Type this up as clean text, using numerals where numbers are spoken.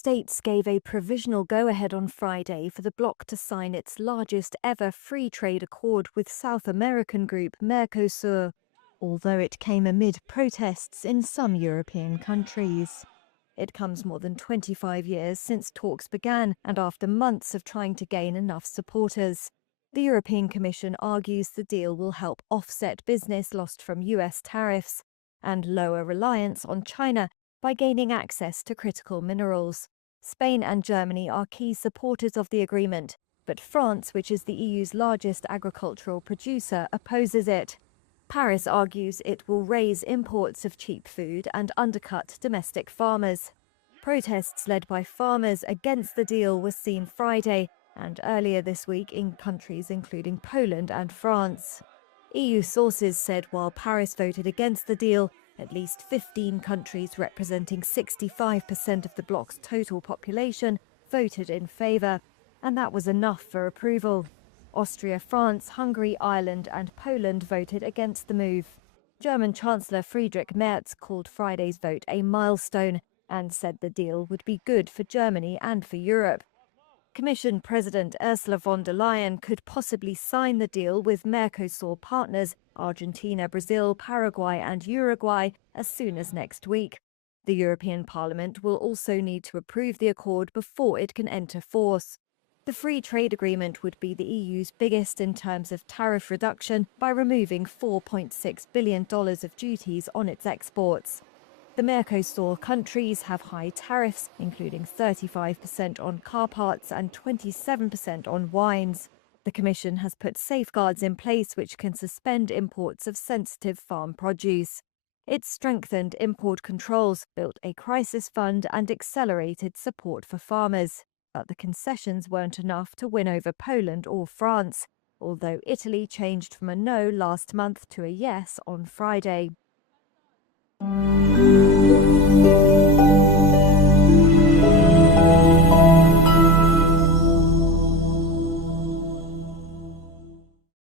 states gave a provisional go-ahead on Friday for the bloc to sign its largest ever free trade accord with South American group Mercosur, although it came amid protests in some European countries. It comes more than 25 years since talks began and after months of trying to gain enough supporters. The European Commission argues the deal will help offset business lost from US tariffs and lower reliance on China by gaining access to critical minerals. Spain and Germany are key supporters of the agreement, but France, which is the EU's largest agricultural producer, opposes it. Paris argues it will raise imports of cheap food and undercut domestic farmers. Protests led by farmers against the deal were seen Friday and earlier this week in countries including Poland and France. EU sources said while Paris voted against the deal, at least 15 countries representing 65% of the bloc's total population voted in favour, and that was enough for approval. Austria, France, Hungary, Ireland and Poland voted against the move. German Chancellor Friedrich Merz called Friday's vote a milestone and said the deal would be good for Germany and for Europe. Commission President Ursula von der Leyen could possibly sign the deal with Mercosur partners Argentina, Brazil, Paraguay and Uruguay as soon as next week. The European Parliament will also need to approve the accord before it can enter force. The free trade agreement would be the EU's biggest in terms of tariff reduction by removing $4.6 billion of duties on its exports. The Mercosur countries have high tariffs, including 35% on car parts and 27% on wines. The Commission has put safeguards in place which can suspend imports of sensitive farm produce. It strengthened import controls, built a crisis fund and accelerated support for farmers. But the concessions weren't enough to win over Poland or France, although Italy changed from a no last month to a yes on Friday.